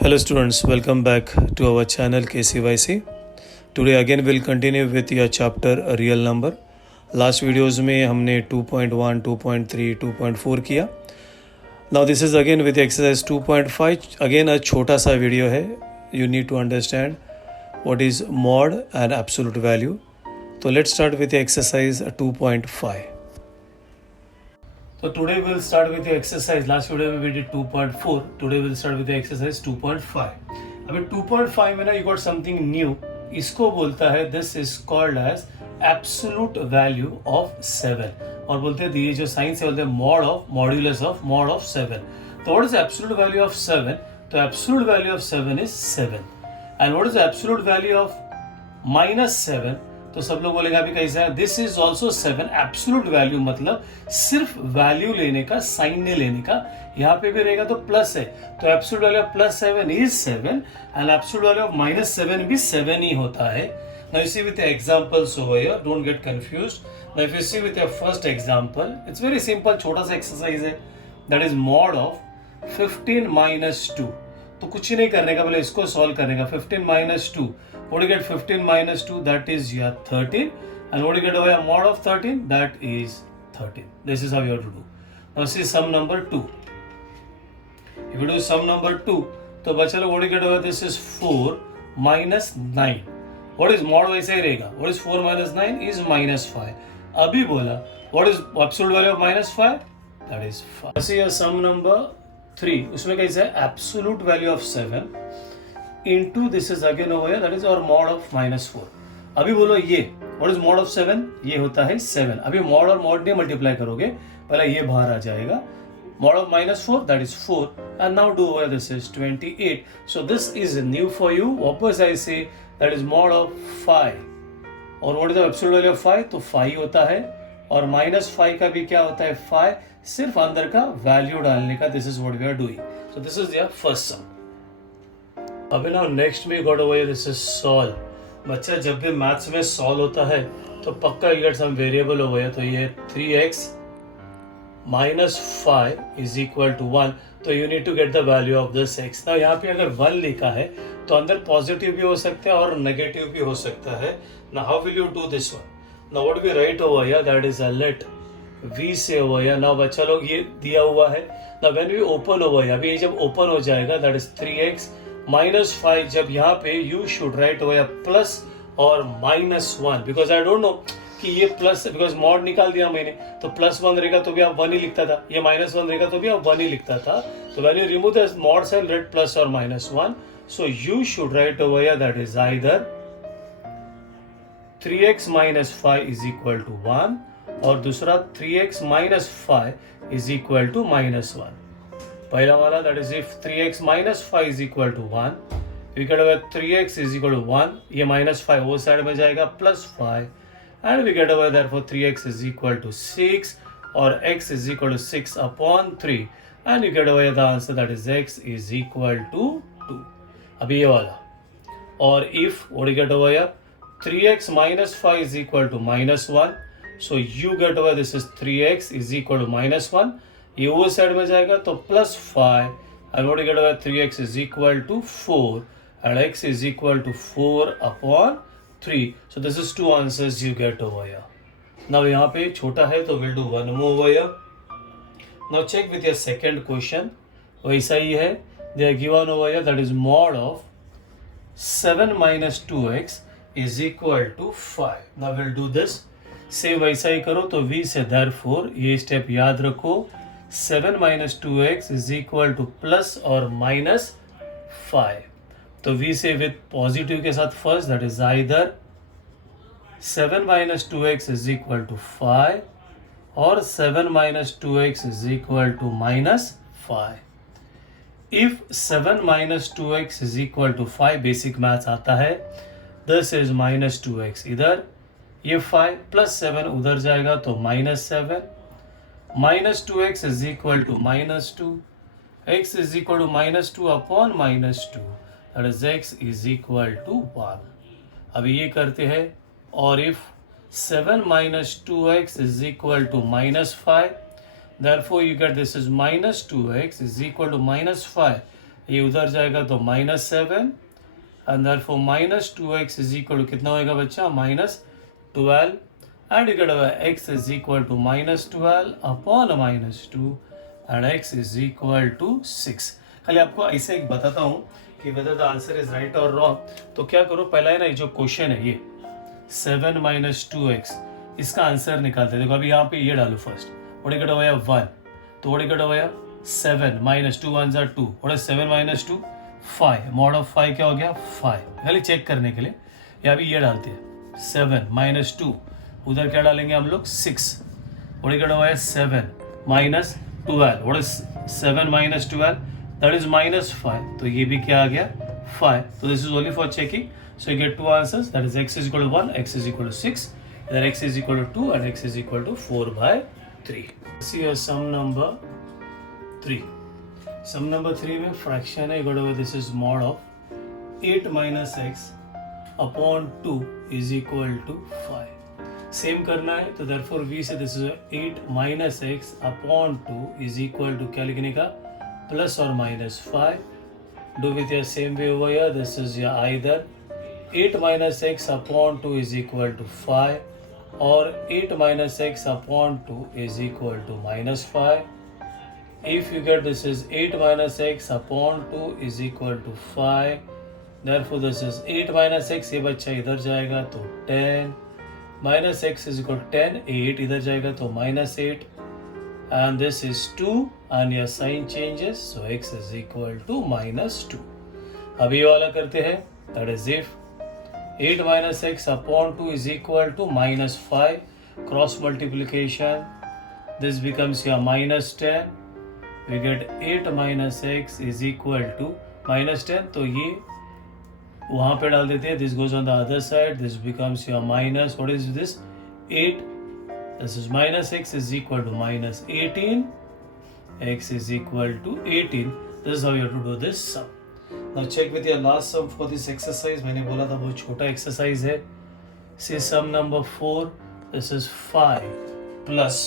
Hello students, welcome back to our channel KCYC. Today again we'll continue with your chapter real number. Last videos में हमने 2.1, 2.3, 2.4 किया. Now this is again with exercise 2.5. Again a छोटा सा video है. You need to understand what is mod and absolute value. So let's start with the exercise 2.5. So today we'll start with the exercise. Last video में we did 2.4. Today we'll start with the exercise 2.5. अभी 2.5 में ना you got something new. इसको बोलता है this is called as absolute value of 7. और बोलते हैं ये जो साइंस है बोलते हैं mod of 7. तो what is the absolute value of 7? तो absolute value of 7 is 7. And what is the absolute value of minus 7? तो सब लोग बोलेंगे अभी कैसा है this is also 7. Absolute value मतलब सिर्फ वैल्यू लेने का, साइन नहीं लेने का. यहाँ पे भी रहेगा तो प्लस है, तो absolute value of plus 7 is 7 and absolute value of minus 7 भी 7 ही होता है. Now you see with the examples over here, don't get confused. Now if you see with your first example, it's very simple, छोटा सा exercise है. That is mod of 15 minus 2. तो कुछ ही नहीं करने का, बोले इसको सॉल्व करने का. 15 minus 2. What do you get 15 minus 2? That is your 13. And what do you get over here? Mod of 13? That is 13. This is how you have to do. Now see sum number 2. If you do sum number 2, तो बच्चा लोग what do you get over? This is 4 minus 9. What is mod वैसे ही रहेगा. What is 4 minus 9? Is minus 5. अभी बोला what is absolute value of minus 5? That is 5. See your sum number 3. उसमें कैसे है? Absolute value of 7. Into this is again over here, that is our mod of minus 4. अभी बोलो ये what is mod of 7? ये होता है 7. अभी mod और mod नहीं मल्टीप्लाई करोगे, पहले ये बाहर आ जाएगा. Mod of minus 4, that is 4. And now do over here, this is 28. So this is new for you. वापस I say that is mod of 5. और what is the absolute value of 5? तो 5 होता है. और minus 5 का भी क्या होता है? 5. सिर्फ अंदर का वैल्यू डालने का. This is what we are doing. So this is their first sum. अभी ना नेक्स्ट में got over this is solve. बच्चा जब भी मैथ्स में सॉल्व होता है तो पक्का you get some variable over है. तो ये 3x minus 5 is equal to 1. तो you need to get the value of this x. ना यहाँ पे अगर 1 लिखा है तो अंदर पॉजिटिव भी हो सकता है और नेगेटिव भी हो सकता है. ना how will you do this one? ना what we write over here, that is a let v से ओवर हियर. ना बच्चा लोग ये दिया हुआ है. ना when we open over here, अभी ये जब ओपन हो जाएगा दैट इज 3x minus 5. जब यहाँ पे you should write over plus और minus 1 because I don't know कि ये प्लस because mod निकाल दिया मैंने, तो प्लस 1 रहेगा तो भी आप 1 ही लिखता था, ये माइनस 1 रहेगा तो भी आप 1 ही लिखता था. तो when you remove the mod sign, write plus or minus 1. So you should write over here that is either 3x minus 5 is equal to 1 और दूसरा 3x minus 5 is equal to minus 1. पहला वाला that is if 3x minus 5 is equal to 1, we get over 3x is equal to 1. ये minus 5 वो side में जाएगा plus 5 and we get over therefore 3x is equal to 6 और x is equal to 6 upon 3 and you get over the answer that is x is equal to 2. अभी ये वाला और if what do you get over here? 3x minus 5 is equal to minus 1. So you get over this is 3x is equal to minus 1. ये वो side में जाएगा तो plus 5 and what you get over 3x is equal to 4 and x is equal to 4 upon 3. So this is two answers you get over here. Now यहाँ पे छोटा है तो we'll do one more over here. Now check with your second question. वैसा ही है. They are given over here that is mod of 7 minus 2x is equal to 5. Now we'll do this. Same वैसा ही करो तो v से therefore ये step याद रखो. 7 minus 2x is equal to plus और minus 5. तो v से with पॉजिटिव के साथ first that is either 7 minus 2x is equal to 5 और 7 minus 2x is equal to minus 5. If 7 minus 2x is equal to 5, basic maths आता है. this is minus 2x इधर, ये 5 plus 7 उधर जाएगा तो minus 7. Minus 2x is equal to minus 2. X is equal to minus 2 upon minus 2. That is x is equal to 1. अभी ये करते हैं और if 7 minus 2x is equal to minus 5, therefore you get this is minus 2x is equal to minus 5 ये उधर जाएगा तो -7 and therefore -2x is equal to कितना होएगा बच्चा -12 and you get x is equal to -12 upon -2 and x is equal to 6. खाली आपको ऐसे एक बताता हूँ कि whether the answer is right or wrong. तो क्या करो पहला है ना जो क्वेश्चन है ये 7 - 2x इसका आंसर निकालते हैं. देखो अभी यहाँ पे ये डालो first. what you get over 1 तो what you get over 7 - 2 1s are 2. what is 7 - 2 5. mod of 5 क्या हो गया 5. खाली चेक करने के लिए या अभी ये डालते हैं 7 - 2 उधर क्या डालेंगे हम लोग 6. what you get over 7 - 12. what is 7 - 12 that is -5. तो ये भी क्या आ गया 5. तो this is only for checking. So you get two answers, that is x is equal to 1, x is equal to 6, then x is equal to 2 and x is equal to 4/3. See your sum number 3. Sum number 3 में fraction है, whatever this is mod of 8 minus x upon 2 is equal to 5. Same करना है तो therefore we say this is 8 minus x upon 2 is equal to क्या लिखने का plus or minus 5. Do with your same way over here. This is your either 8 minus x upon 2 is equal to 5 or 8 minus x upon 2 is equal to -5. If you get this is 8 minus x upon 2 is equal to 5. Therefore this is 8 minus x ये बच्चा इधर जाएगा तो 10 minus x is equal to 10. 8 इधर जाएगा तो -8 and this is 2 and your sign changes so x is equal to -2. अभी वाला करते हैं that is if 8 minus x upon 2 is equal to -5 cross multiplication this becomes your -10. we get 8 minus x is equal to -10 तो ये वहाँ पे डाल देते हैं. this goes on the other side this becomes your minus what is this 8. This is minus x is equal to -18. X is equal to 18. This is how you have to do this sum. Now check with your last sum for this exercise. मैंने बोला था बहुत छोटा exercise है. See sum number 4. This is 5 plus.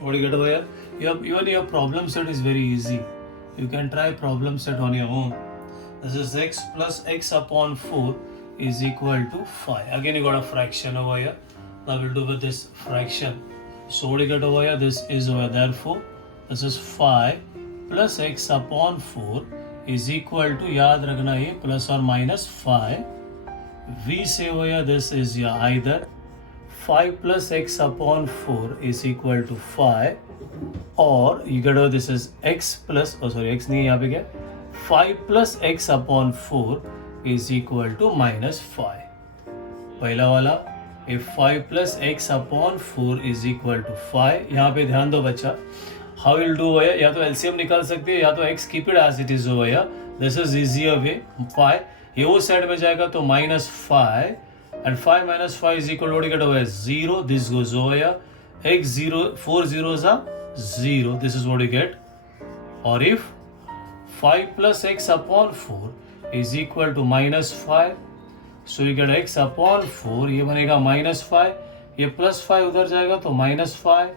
What do you get over here? Even your problem set is very easy. You can try problem set on your own. This is x plus x upon 4 is equal to 5. Again you got a fraction over here. Now we'll do with this fraction. So what do you get over here? This is over therefore this is 5 plus x upon 4 is equal to याद रखना ये plus or minus 5. We say over here this is your either 5 plus x upon 4 is equal to 5 or you get over this is x plus x नहीं यहाँ पे क्या 5 plus x upon 4 is equal to -5. पहला वाला if 5 plus x upon 4 is equal to 5. यहाँ पे ध्यान दो बच्चा how will do over here या तो LCM निकाल सकते हैं या तो x keep it as it is over here. this is easier way. 5 ये उस साइड में जाएगा तो -5 and 5 minus 5 is equal to what you get over here 0. this goes over here x 0 4 zeros are 0. this is what you get. or if 5 plus x upon 4 is equal to -5 so you get x upon 4 ये बनेगा -5 ये +5 उधर जाएगा तो -5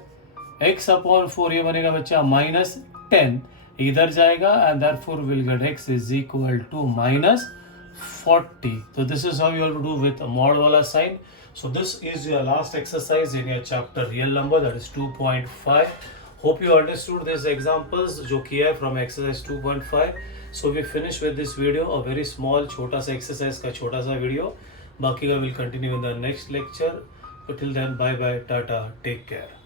x upon 4 ये बनेगा बच्चा -10 इधर जाएगा and therefore we'll get x is equal to -40. so this is how you have to do with a mod wala sign. so this is your last exercise in your chapter real number that is 2.5. hope you understood these examples जो किया है from exercise 2.5. So we finish with this video, a very small छोटा सा exercise का छोटा सा video. बाकी का will continue in the next lecture. But till then, bye bye, tata, take care.